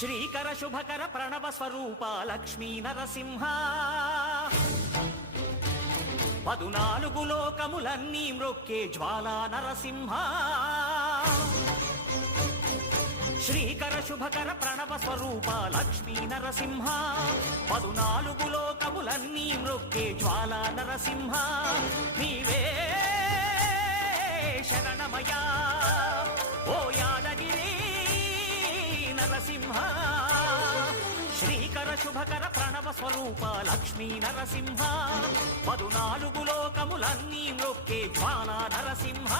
శ్రీకర శుభకర ప్రణవ స్వరూప లక్ష్మీ నరసింహ 14 లోకములన్నీ మ్రొక్కే జ్వాలా నరసింహ శ్రీకర శుభకర ప్రణవ స్వరూప లక్ష్మీ నరసింహ 14 లోకములన్నీ మ్రొక్కే జ్వాలా నరసింహ నీవే శరణమయా ఓ యాదగిరి నరసింహ శ్రీకర శుభకర ప్రణవ స్వరూప లక్ష్మీ నరసింహ 14 లోకములన్నీ మ్రొక్కే జ్వాలా నరసింహ